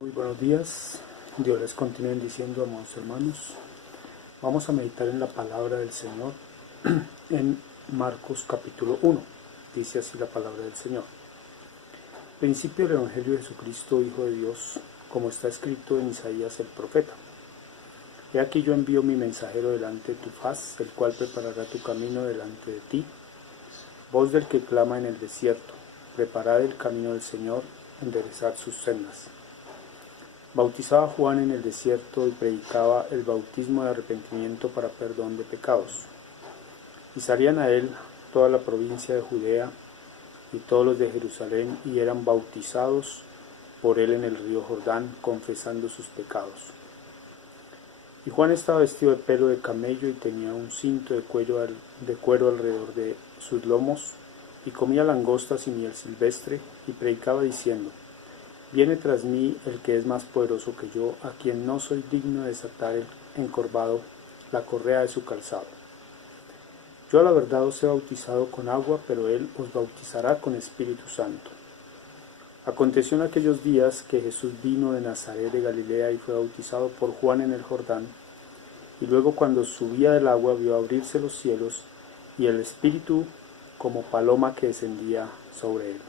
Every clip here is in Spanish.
Muy buenos días, Dios les continúe bendiciendo, amados hermanos. Vamos a meditar en la palabra del Señor en Marcos capítulo 1. Dice así la palabra del Señor. Principio del Evangelio de Jesucristo, Hijo de Dios, como está escrito en Isaías el profeta. He aquí yo envío mi mensajero delante de tu faz, el cual preparará tu camino delante de ti. Voz del que clama en el desierto, preparad el camino del Señor, enderezad sus sendas. Bautizaba Juan en el desierto y predicaba el bautismo de arrepentimiento para perdón de pecados. Y salían a él toda la provincia de Judea y todos los de Jerusalén, y eran bautizados por él en el río Jordán, confesando sus pecados. Y Juan estaba vestido de pelo de camello y tenía un cinto de cuero alrededor de sus lomos, y comía langostas y miel silvestre, y predicaba diciendo: Viene tras mí el que es más poderoso que yo, a quien no soy digno de desatar encorvado la correa de su calzado. Yo a la verdad os he bautizado con agua, pero él os bautizará con Espíritu Santo. Aconteció en aquellos días que Jesús vino de Nazaret de Galilea y fue bautizado por Juan en el Jordán, y luego cuando subía del agua vio abrirse los cielos, y el Espíritu como paloma que descendía sobre él.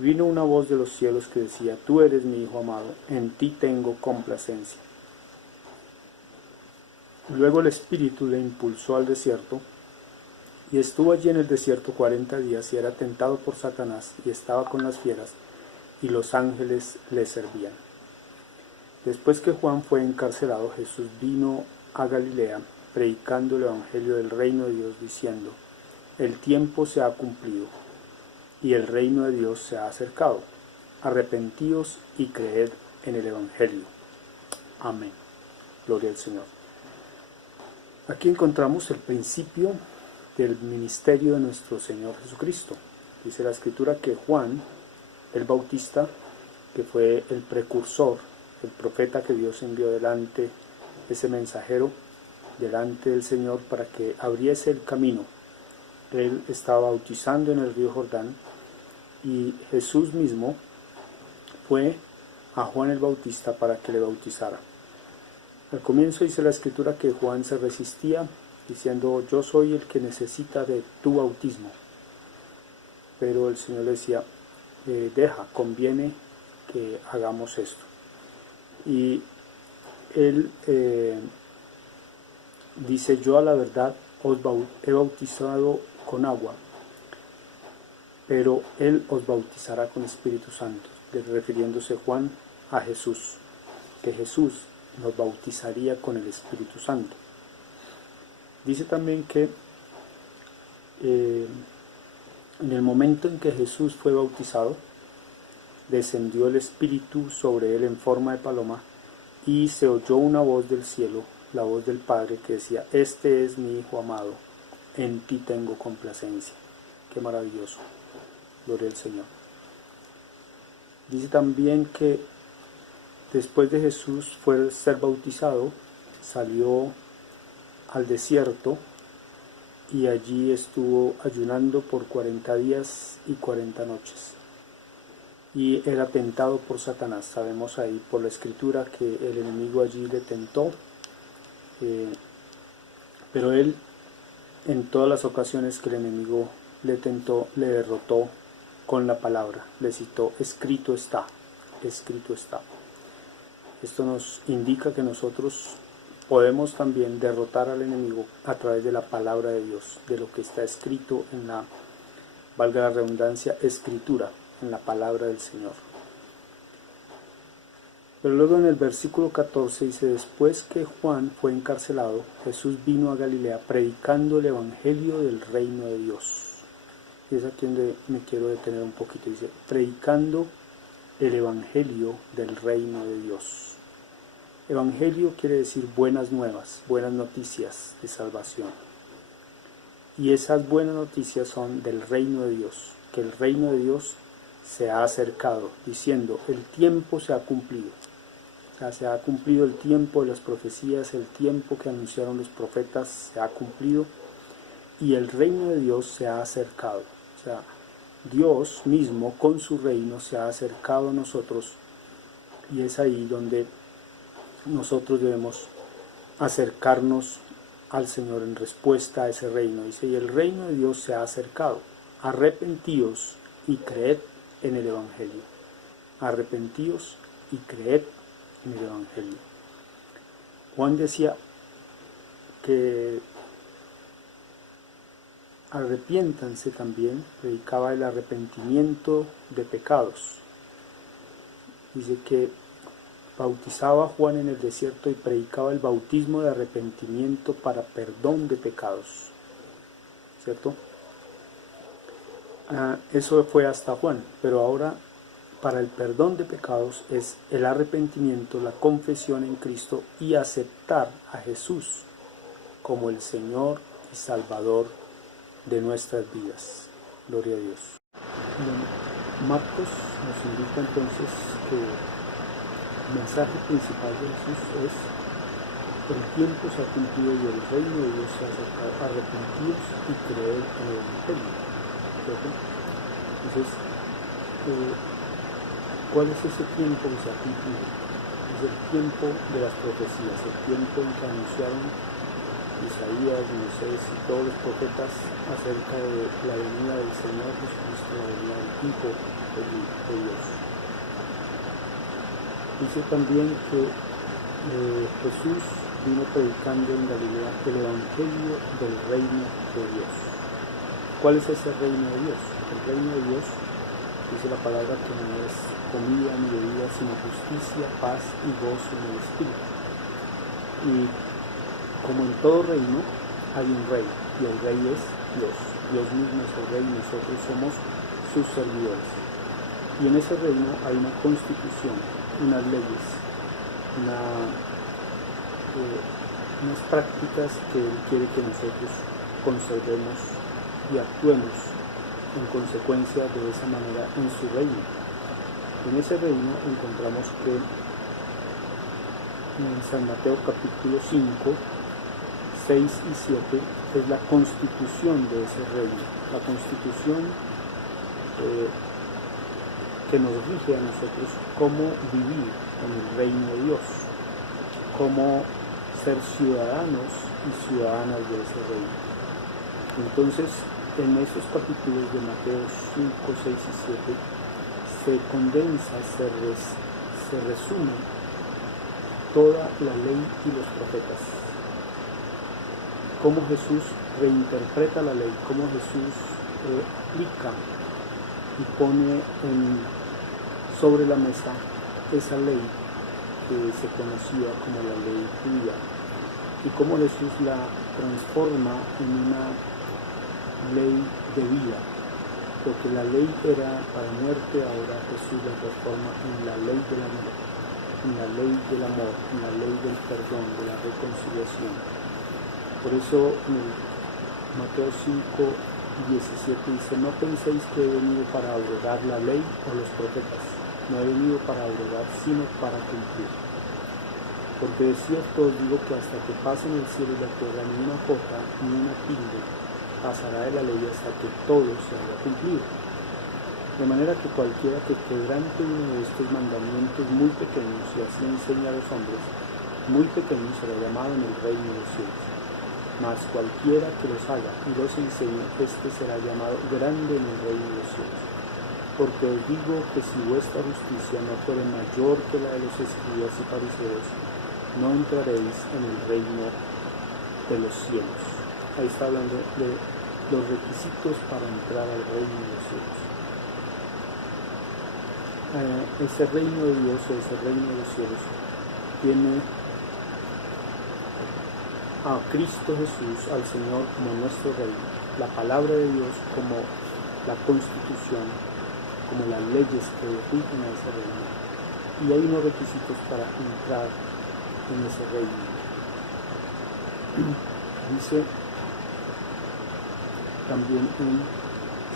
Vino una voz de los cielos que decía: Tú eres mi Hijo amado, en ti tengo complacencia. Luego el Espíritu le impulsó al desierto, y estuvo allí en el desierto 40 días, y era tentado por Satanás, y estaba con las fieras, y los ángeles le servían. Después que Juan fue encarcelado, Jesús vino a Galilea, predicando el Evangelio del reino de Dios, diciendo: El tiempo se ha cumplido, y el reino de Dios se ha acercado. Arrepentíos y creed en el Evangelio. Amén. Gloria al Señor. Aquí encontramos el principio del ministerio de nuestro Señor Jesucristo. Dice la Escritura que Juan, el Bautista, que fue el precursor, el profeta que Dios envió delante, ese mensajero delante del Señor para que abriese el camino. Él estaba bautizando en el río Jordán, y Jesús mismo fue a Juan el Bautista para que le bautizara. Al comienzo dice la Escritura que Juan se resistía, diciendo: Yo soy el que necesita de tu bautismo. Pero el Señor le decía: conviene que hagamos esto. Y él dice: Yo a la verdad os he bautizado con agua, pero él os bautizará con Espíritu Santo, refiriéndose Juan a Jesús, que Jesús nos bautizaría con el Espíritu Santo. Dice también que en el momento en que Jesús fue bautizado, descendió el Espíritu sobre él en forma de paloma, y se oyó una voz del cielo, la voz del Padre, que decía: Este es mi Hijo amado, en ti tengo complacencia. Qué maravilloso. Gloria al Señor. Dice también que después de Jesús ser bautizado, salió al desierto y allí estuvo ayunando por 40 días y 40 noches. Y era tentado por Satanás. Sabemos ahí por la Escritura que el enemigo allí le tentó, pero él, en todas las ocasiones que el enemigo le tentó, le derrotó con la palabra. Le citó: escrito está, escrito está. Esto nos indica que nosotros podemos también derrotar al enemigo a través de la palabra de Dios, de lo que está escrito en la, valga la redundancia, escritura, en la palabra del Señor. Pero luego en el versículo 14 dice: Después que Juan fue encarcelado, Jesús vino a Galilea predicando el Evangelio del reino de Dios. Y es aquí donde me quiero detener un poquito. Dice: predicando el Evangelio del reino de Dios. Evangelio quiere decir buenas nuevas, buenas noticias de salvación. Y esas buenas noticias son del reino de Dios, que el reino de Dios se ha acercado, diciendo: el tiempo se ha cumplido. O sea, se ha cumplido el tiempo de las profecías, el tiempo que anunciaron los profetas se ha cumplido, y el reino de Dios se ha acercado. O sea, Dios mismo con su reino se ha acercado a nosotros Y es ahí donde nosotros debemos acercarnos al Señor en respuesta a ese reino. Dice, y el reino de Dios se ha acercado. Arrepentíos y creed en el Evangelio. Arrepentíos y creed en el Evangelio. Juan decía que arrepiéntanse también, predicaba el arrepentimiento de pecados. Dice que bautizaba a Juan en el desierto y predicaba el bautismo de arrepentimiento para perdón de pecados, ¿cierto? Eso fue hasta Juan, pero ahora para el perdón de pecados es el arrepentimiento, la confesión en Cristo y aceptar a Jesús como el Señor y Salvador de nuestras vidas. Gloria a Dios. Bueno, Marcos nos indica entonces que el mensaje principal de Jesús es: el tiempo se ha cumplido y el reino de Dios se ha acercado. Arrepentidos y creer en el Evangelio. ¿Cierto? Entonces, ¿cuál es ese tiempo que se ha cumplido? Es el tiempo de las profecías, el tiempo en que anunciaron Isaías, Moisés y todos los profetas acerca de la venida del Señor Jesucristo, la venida del Hijo de Dios. Dice también que Jesús vino predicando en Galilea el Evangelio del reino de Dios. ¿Cuál es ese reino de Dios? El reino de Dios, dice la palabra, que no es comida ni bebida, sino justicia, paz y gozo en el Espíritu. Y como en todo reino hay un rey, y el rey es Dios. Dios mismo es el rey y nosotros somos sus servidores. Y en ese reino hay una constitución, unas leyes, unas prácticas que Él quiere que nosotros conservemos y actuemos en consecuencia de esa manera en su reino. En ese reino encontramos que en San Mateo capítulo 5, 6 y 7 es la constitución de ese reino, la constitución que nos rige a nosotros cómo vivir en el reino de Dios, cómo ser ciudadanos y ciudadanas de ese reino. Entonces, en esos capítulos de Mateo 5, 6 y 7 se condensa, se resume toda la ley y los profetas. Cómo Jesús reinterpreta la ley, cómo Jesús aplica y pone sobre la mesa esa ley que se conocía como la ley judía, y cómo Jesús la transforma en una ley de vida, porque la ley era para muerte, ahora Jesús la transforma en la ley del amor, en la ley del amor, en la ley del perdón, de la reconciliación. Por eso en Mateo 5, 17 dice: no penséis que he venido para abrogar la ley o los profetas, no he venido para abrogar, sino para cumplir. Porque de cierto os digo que hasta que pasen el cielo y la tierra, ni una jota ni una tilde pasará de la ley hasta que todo se haya cumplido. De manera que cualquiera que quebrante uno de estos mandamientos muy pequeños y así enseña a los hombres, muy pequeño será llamado en el reino de los cielos. Mas cualquiera que los haga y los enseñe, este será llamado grande en el reino de los cielos. Porque os digo que si vuestra justicia no fuere mayor que la de los escribas y fariseos, no entraréis en el reino de los cielos. Ahí está hablando de los requisitos para entrar al reino de los cielos. Ese reino de Dios, o ese reino de los cielos, tiene a Cristo Jesús, al Señor, como nuestro Rey, la palabra de Dios como la constitución, como las leyes que rigen a ese reino, y hay unos requisitos para entrar en ese reino. Dice también en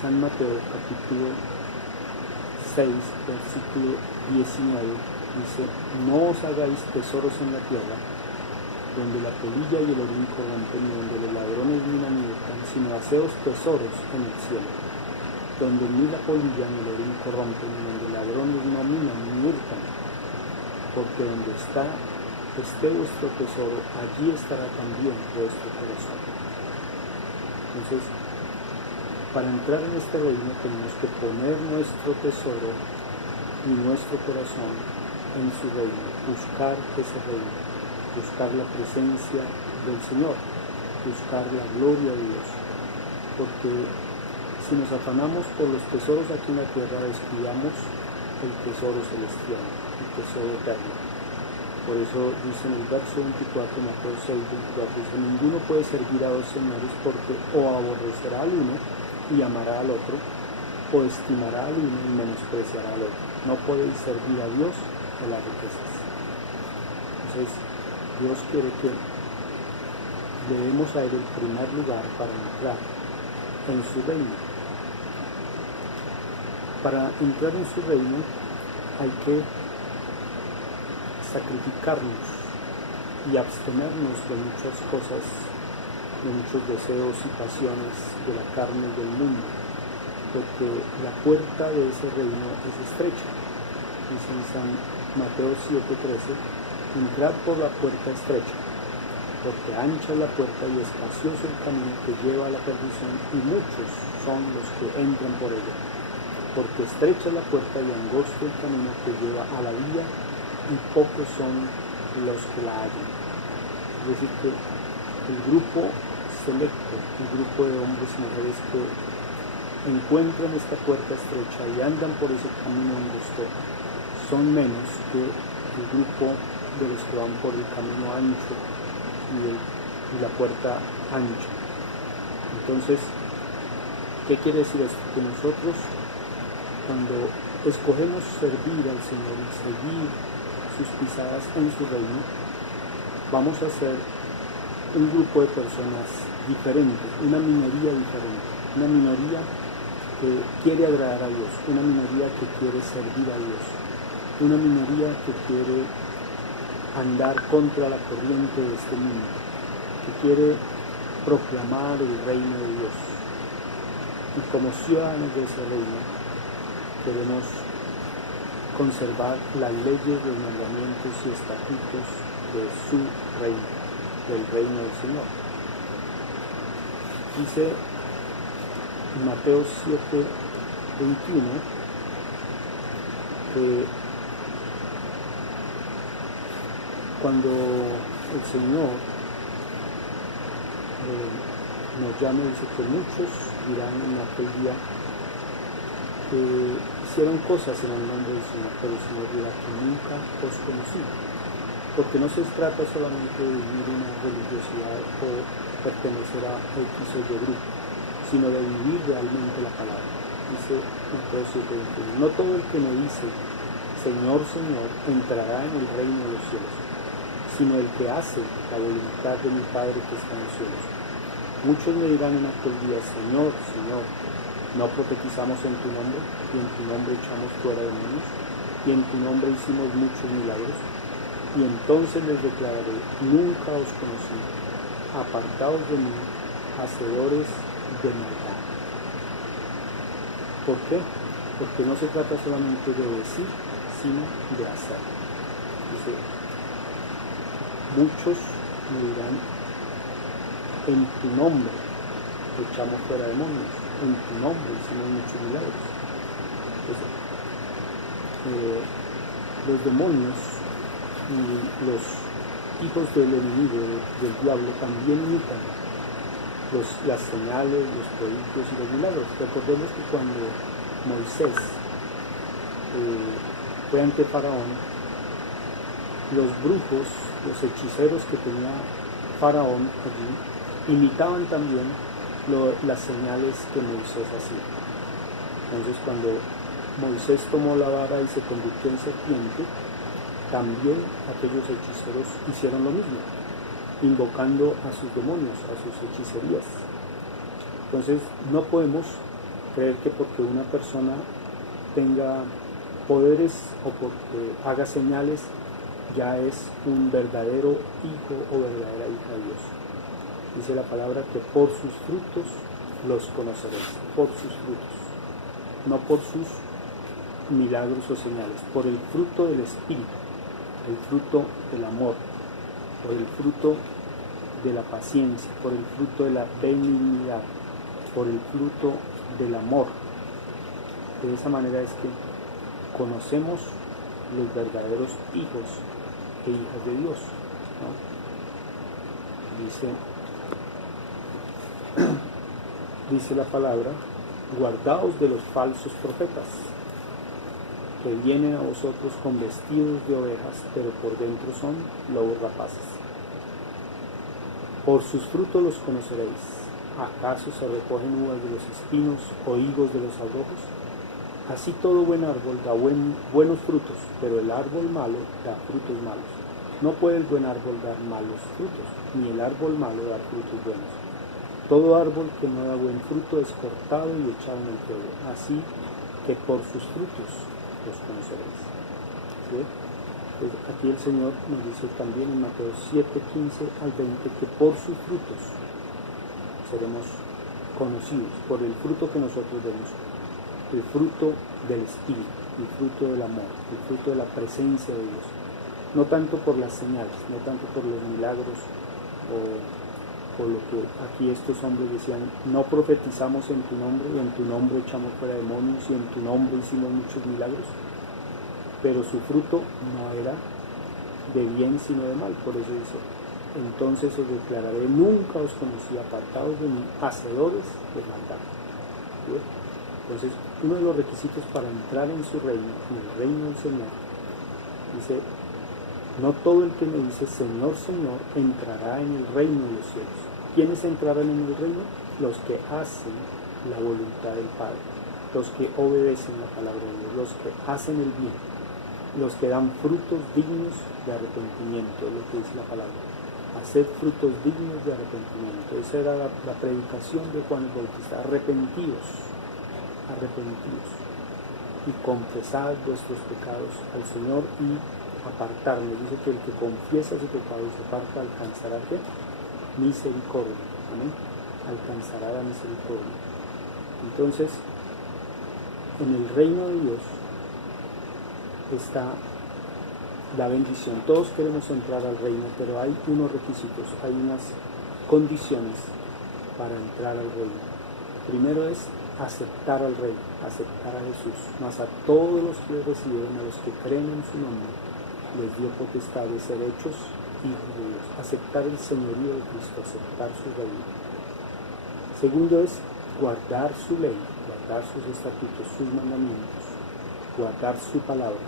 San Mateo capítulo 6, versículo 19, dice: no os hagáis tesoros en la tierra, donde la polilla y el orín corrompen y donde los ladrones minan y hurtan, sino haceos tesoros en el cielo, donde ni la polilla ni el orín corrompen y donde ladrones no minan ni hurtan. porque donde esté vuestro tesoro, allí estará también vuestro corazón. Entonces, para entrar en este reino tenemos que poner nuestro tesoro y nuestro corazón en su reino, buscar ese reino, buscar la presencia del Señor, buscar la gloria de Dios, porque si nos afanamos por los tesoros aquí en la tierra, descuidamos el tesoro celestial, el tesoro eterno. Por eso dice en el verso 24, Mateo 6, 24, dice: ninguno puede servir a dos señores, porque o aborrecerá al uno y amará al otro, o estimará al uno y menospreciará al otro. No podéis servir a Dios o las riquezas. Entonces, Dios quiere que le demos a Él el primer lugar para entrar en su reino. Para entrar en su reino hay que sacrificarnos y abstenernos de muchas cosas, de muchos deseos y pasiones de la carne y del mundo, porque la puerta de ese reino es estrecha. Dice en San Mateo 7:13: entrad por la puerta estrecha, porque ancha es la puerta y espacioso el camino que lleva a la perdición, y muchos son los que entran por ella. Porque estrecha es la puerta y angosto el camino que lleva a la vida, y pocos son los que la hallan. Es decir, que el grupo selecto, el grupo de hombres y mujeres que encuentran esta puerta estrecha y andan por ese camino angosto, son menos que el grupo de los que van por el camino ancho y la puerta ancha. Entonces, ¿qué quiere decir esto? Que nosotros, cuando escogemos servir al Señor y seguir sus pisadas en su reino, vamos a ser un grupo de personas diferentes, una minoría diferente, una minoría que quiere agradar a Dios, una minoría que quiere servir a Dios, una minoría que quiere andar contra la corriente de este mundo, que quiere proclamar el reino de Dios. Y como ciudadanos de ese reino queremos conservar las leyes, los mandamientos y estatutos de su reino, del reino del Señor. Dice en Mateo 7:21 que cuando el Señor nos llame, dice que muchos dirán en aquel día que hicieron cosas en el nombre del Señor, pero el Señor dirá que nunca os conocí. Porque no se trata solamente de vivir una religiosidad o pertenecer a X o Y grupo, sino de vivir realmente la palabra. Dice Mateo 7:21: no todo el que me dice Señor, Señor, entrará en el reino de los cielos, sino el que hace la voluntad de mi Padre que está en los cielos. Muchos me dirán en aquel día: Señor, Señor, ¿no profetizamos en tu nombre, y en tu nombre echamos fuera demonios, y en tu nombre hicimos muchos milagros? Y entonces les declararé: nunca os conocí, apartaos de mí, hacedores de maldad. ¿Por qué? Porque no se trata solamente de decir, sino de hacer. Dice: muchos me dirán, en tu nombre echamos fuera demonios, en tu nombre hicimos muchos milagros. Entonces, los demonios y los hijos del enemigo, del diablo, también imitan las señales, los prodigios y los milagros. Recordemos que cuando Moisés fue ante Faraón, los brujos, los hechiceros que tenía Faraón allí, imitaban también las señales que Moisés hacía. Entonces, cuando Moisés tomó la vara y se convirtió en serpiente, también aquellos hechiceros hicieron lo mismo, invocando a sus demonios, a sus hechicerías. Entonces, no podemos creer que porque una persona tenga poderes o porque haga señales, ya es un verdadero hijo o verdadera hija de Dios. Dice la palabra que por sus frutos los conoceréis, por sus frutos, no por sus milagros o señales, por el fruto del Espíritu. el fruto del amor, por el fruto de la paciencia, por el fruto de la benignidad, por el fruto del amor. De esa manera es que conocemos los verdaderos hijos e hijas de Dios, ¿no? Dice la palabra: guardaos de los falsos profetas, que vienen a vosotros con vestidos de ovejas, pero por dentro son lobos rapaces. Por sus frutos los conoceréis. ¿Acaso se recogen uvas de los espinos o higos de los abrojos? Así todo buen árbol da buenos frutos, pero el árbol malo da frutos malos. No puede el buen árbol dar malos frutos, ni el árbol malo dar frutos buenos. Todo árbol que no da buen fruto es cortado y echado en el fuego. Así que por sus frutos los conoceréis. ¿Sí? Pues aquí el Señor nos dice también en Mateo 7:15 al 20 que por sus frutos seremos conocidos, por el fruto que nosotros demos, el fruto del Espíritu, el fruto del amor, el fruto de la presencia de Dios. No tanto por las señales, no tanto por los milagros o por lo que aquí estos hombres decían: no profetizamos en tu nombre, y en tu nombre echamos fuera demonios, y en tu nombre hicimos muchos milagros. Pero su fruto no era de bien sino de mal. Por eso dice: entonces os declararé, nunca os conocí, apartados de mí, hacedores de maldad. ¿Sí? Entonces, uno de los requisitos para entrar en su reino, en el reino del Señor, dice: no todo el que me dice Señor, Señor, entrará en el reino de los cielos. ¿Quiénes entrarán en el reino? Los que hacen la voluntad del Padre, los que obedecen la palabra de Dios, los que hacen el bien, los que dan frutos dignos de arrepentimiento, es lo que dice la palabra. Hacer frutos dignos de arrepentimiento. Esa era la predicación de Juan el Bautista: arrepentidos, arrepentidos, y confesad vuestros pecados al Señor y apartarme. Dice que el que confiesa su pecado y se aparta alcanzará ¿qué? Misericordia. Amén. Alcanzará la misericordia. Entonces, en el reino de Dios está la bendición. Todos queremos entrar al reino, pero hay unos requisitos, hay unas condiciones para entrar al reino. Primero es aceptar al Rey, aceptar a Jesús. Mas a todos los que le recibieron, a los que creen en su nombre, les dio potestad de ser hechos hijos de Dios. Aceptar el señorío de Cristo, aceptar su reino. Segundo es guardar su ley, guardar sus estatutos, sus mandamientos, guardar su palabra,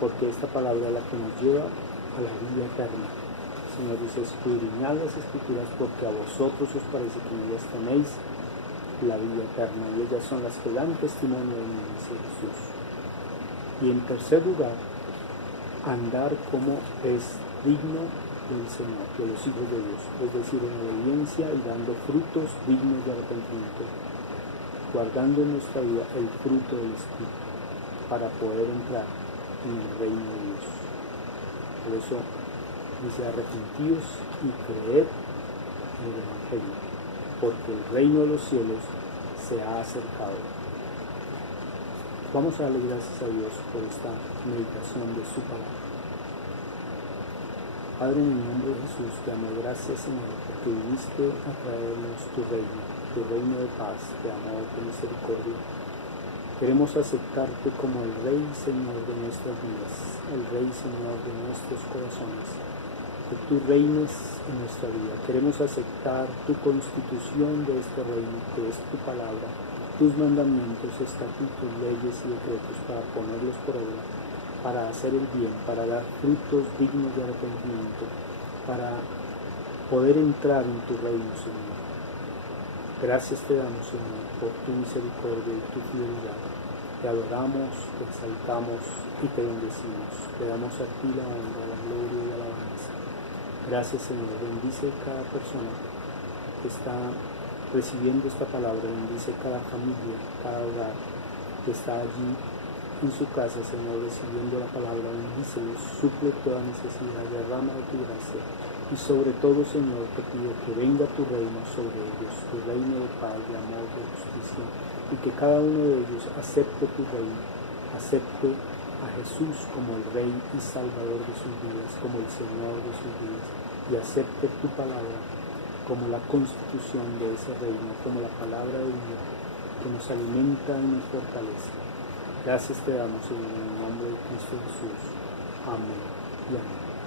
porque esta palabra es la que nos lleva a la vida eterna. El Señor dice: escudriñad las Escrituras, porque a vosotros os parece que en ellas tenéis la vida eterna, y ellas son las que dan testimonio de mí, dice Jesús. Y en tercer lugar, andar como es digno del Señor, de los hijos de Dios, es decir, en obediencia y dando frutos dignos de arrepentimiento, guardando en nuestra vida el fruto del Espíritu, para poder entrar en el reino de Dios. Por eso dice: arrepentidos y creed en el Evangelio, porque el reino de los cielos se ha acercado. Vamos a darle gracias a Dios por esta meditación de su palabra. Padre, en el nombre de Jesús, te damos gracias, Señor, porque viniste a traernos tu reino de paz, de amor, de misericordia. Queremos aceptarte como el Rey y Señor de nuestras vidas, el Rey y Señor de nuestros corazones. Que tú reines en nuestra vida. Queremos aceptar tu constitución de este reino, que es tu palabra, tus mandamientos, estatutos, leyes y decretos, para ponerlos por obra, para hacer el bien, para dar frutos dignos de arrepentimiento, para poder entrar en tu reino, Señor. Gracias te damos, Señor, por tu misericordia y tu fidelidad. Te adoramos, te exaltamos y te bendecimos. Te damos a ti la honra, la gloria y la alabanza. Gracias, Señor. Bendice cada persona que está recibiendo esta palabra. Bendice cada familia, cada hogar que está allí en su casa, Señor, recibiendo la palabra. Bendícelos, suple toda necesidad, derrama de tu gracia. Y sobre todo, Señor, te pido que venga tu reino sobre ellos, tu reino de paz, de amor, de justicia, y que cada uno de ellos acepte tu reino, acepte a Jesús como el Rey y Salvador de sus vidas, como el Señor de sus vidas, y acepte tu palabra como la constitución de ese reino, como la palabra de Dios que nos alimenta y nos fortalece. Gracias te damos, Señor, en el nombre de Cristo Jesús. Amén y amén.